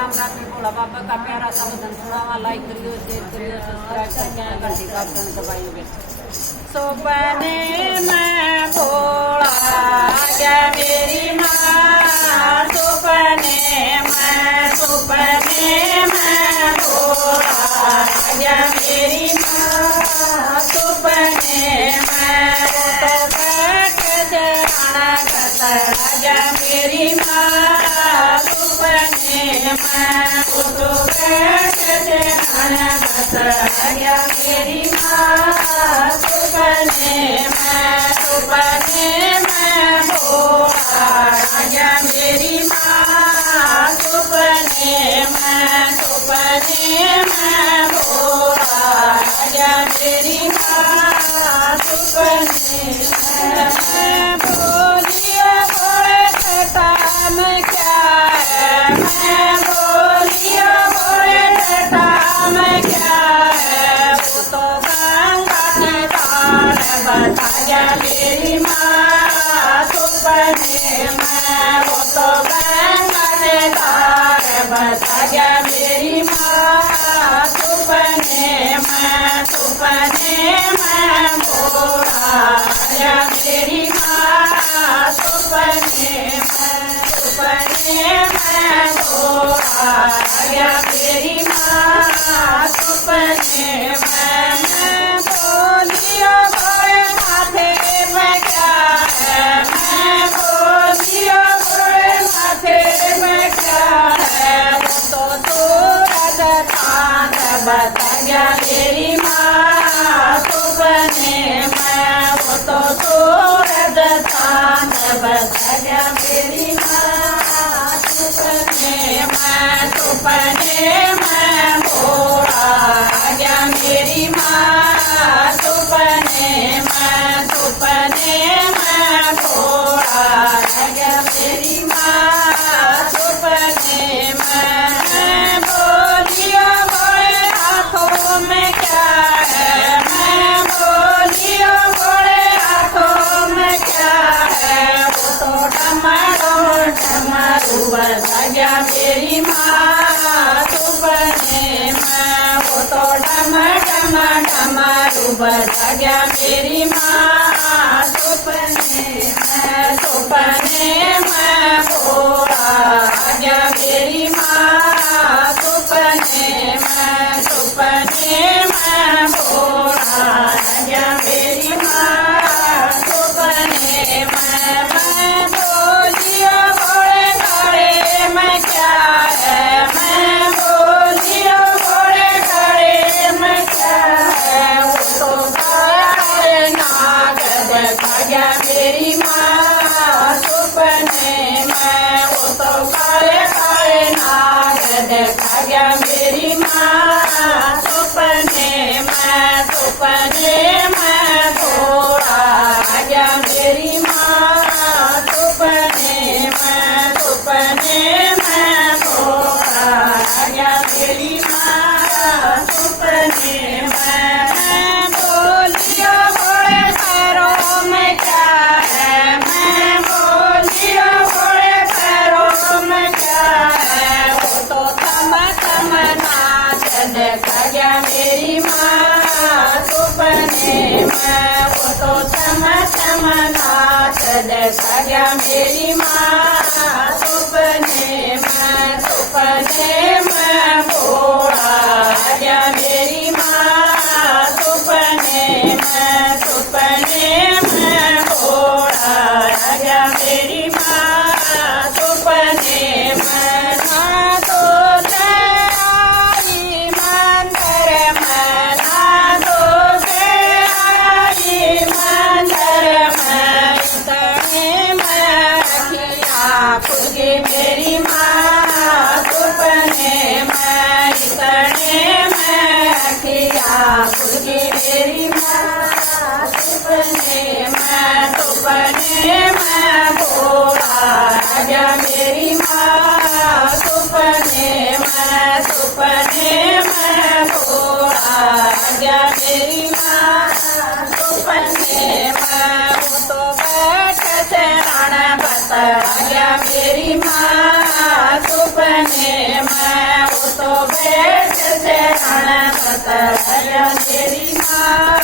नाम राखे भोला बाबा का प्यारा सा भजन सुनावा। लाइक करियो, शेयर करियो, सब्सक्राइब करके घंटी का बटन दबाइयोगे। सपने में भोला गया मेरी माँ, सपने में भोला गया मेरी माँ, सपने में तो बैठ जाना गया मेरी माँ, सपने में तो बैठ जाना गया मेरी माँ, सपने में भोला गया मेरी माँ, सपने में भोला गया मेरी माँ, सपने में बोलिए बोले बेटा में क्या है, मैं बोलिए बोले बेटा में क्या है, वो तो गंगा ने तार बताया मेरी माँ, सपने में वो तो गंगा ने तार बताया मेरी माँ, सपने में भोला गया मेरी माँ, सपने में भोला गया मेरी माँ, सपने में बोलियो बोले माथे में क्या है, मैं बोलियो बोले माथे में क्या है, वो तो सूरज चांद बता गया मेरी माँ, सपने में वो तो सूरज चांद बता गया मेरी माँ, सपने में भोला गया मेरी माँ, सपने में भोला गया मेरी माँ, सपने में बोलियो बोले हाथों में क्या है, मैं बोलियो बोले हाथों में क्या है, वो तो डमरू बजा गया मेरी माँ, सपने में वो तो डमरू बजा गया मेरी माँ, सपने में भोला गया मेरी माँ, सपने में भोला गया मेरी माँ, सपने में बोलियो बोले घड़े में क्या है, मैं बोलियो बोले घड़े में क्या है, वो तो काले नाग बता गया मेरी माँ, सपने में वो तो काले नाग देखा गया मेरी माँ, सपने में भोला गया मेरी माँ, सपने में भोला गया मेरी माँ, सपने में बोलियो बोले पैरों में क्या है, मैं बोलियो बोले पैरों में क्या है, वो तो थम नाच देखा गया मेरी माँ, सपने में वो तो थम नाच देखा गया मेरी माँ, सपने में भोला गया मेरी माँ, सपने में भोला गया मेरी माँ, सपने में ना तो आई मंदिर में, ना तो आई मंदिर में, इतने में रखिया बेट से रण बतलाया मेरी माँ